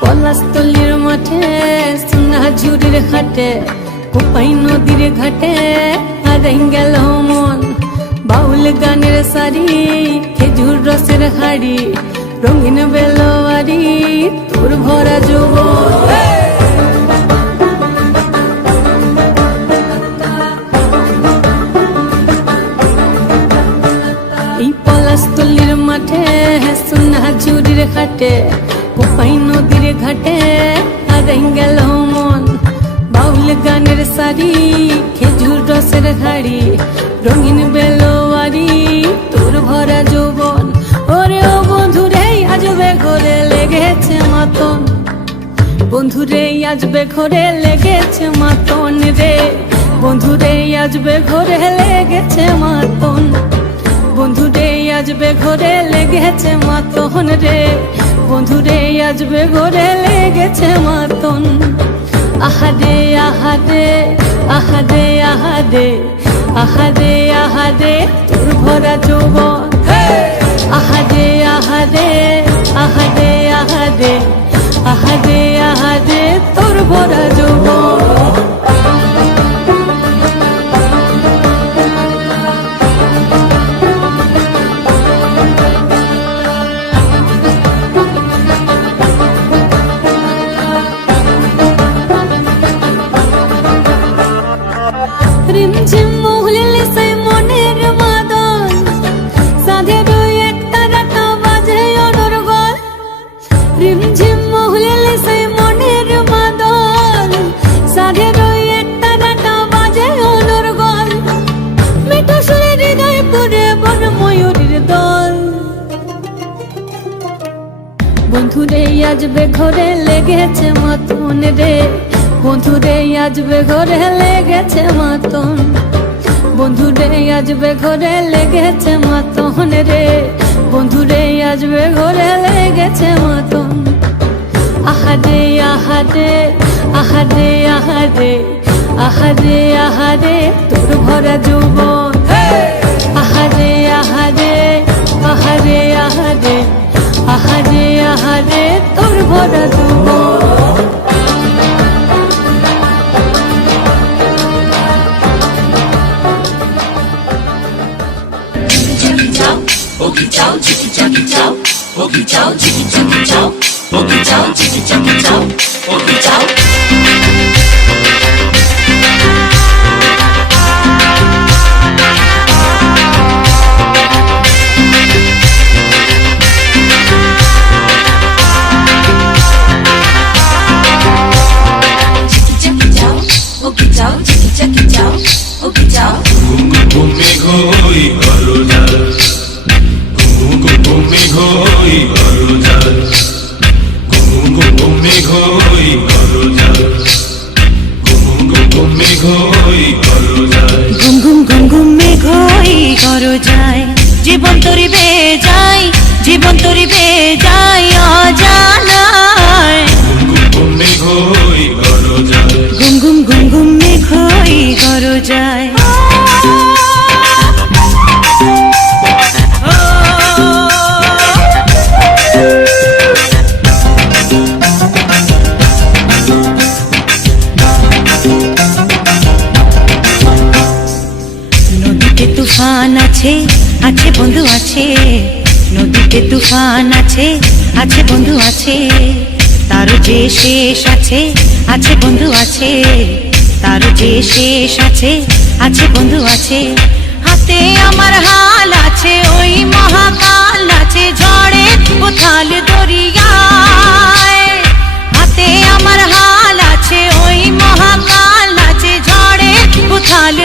পলাশতলির মাঠে সোনাঝুরির ঘাটে কোপাই নদীর ঘাটে হারাই গেল মন। বাউল গানের শাড়ি খেজুর রসের হাড়ি রঙিন বেলোয়ারি তোর ভরা যৌবন। এই পলাশতলির মাঠে সোনাঝুরির ঘাটে কোপাই নদীর ঘাটে হারাই গেল মন। বাউল গানের শাড়ি খেজুর রসের হাড়ি রঙিন বেলোয়ারি তোর ভরা যৌবন। ওরে ও বন্ধুরে আজবে ঘরে লেগেছে মাতন, বন্ধুরে আজবে ঘরে লেগেছে মাতন রে, বন্ধুরে আজবে ঘরে লেগেছে মাতন, বন্ধুরে আজবে ঘরে লেগেছে মাতন রে, বন্ধুরে আজবে ঘরে লেগেছে মাতন। আহাদে আহাদে আহাদে আহাদে আহাদে আহাদে তোর ভরা যৌবন। আহাদে আহাদে আহাদে আহাদে আহাদে আহাদে তোর ভরা যৌবন। রিমঝিম মহুলিলে সেই মনের মাদন সাধের এক তারাটা বাজে অনর্গল। রিমঝিম মহুলিলে সেই মনের মাদন সাধের এক তারাটা বাজে অনর্গল। মিঠো সুরে হৃদয় পুরে বন ময়ূরীর দল। বন্ধুরে আজবে ঘরে লেগেছে মাতন রে, বন্ধুরে আজবে ঘরে লেগেছে মাতন, বন্ধুরে আজবে ঘরে লেগেছে মাতন রে, বন্ধুরে আজবে ঘরে লেগেছে মাতন। আহাদে আহাদে আহাদে আহাদে আহাদে আহাদে তোর ভরা যৌবন। আহাদে আহাদে আহাদে আহাদে আহাদে আহাদে তোর ভরা যৌবন। Oogie chow, chicky chucky chow. Oogie chow, chicky chucky chow. Oogie chow, chicky chucky chow. Oogie chow. Chicky chucky chow. Oogie chow, chicky chucky chow. Oogie chow. Gumi ghoi garo jal. Gumi ghoi garo jal. Gumi ghoi garo jal. Gumi ghoi garo jal. ঘুম ঘুম ঘুম ঘুমে ঘই করো যায়, জীবন তরি বে যায়, জীবন তরি বে যায় অজানায়। Gumi ghoi garo jal. ঘুম ঘুম ঘুম ঘুমে ঘই করো যায়। নদীতে তুফান আছে, আছে বন্ধু আছে, নদীতে তুফান আছে, আছে বন্ধু আছে, তারও যে শেষ আছে, আছে বন্ধু আছে, তারও যে শেষ আছে, আছে বন্ধু আছে। হাতে আমার হাল আছে, ওই মহাকাল আছে, ঝড়ে উথাল দরিয়ায়। হাতে আমার হাল আছে, ওই মহাকাল আছে, ঝড়ে উথাল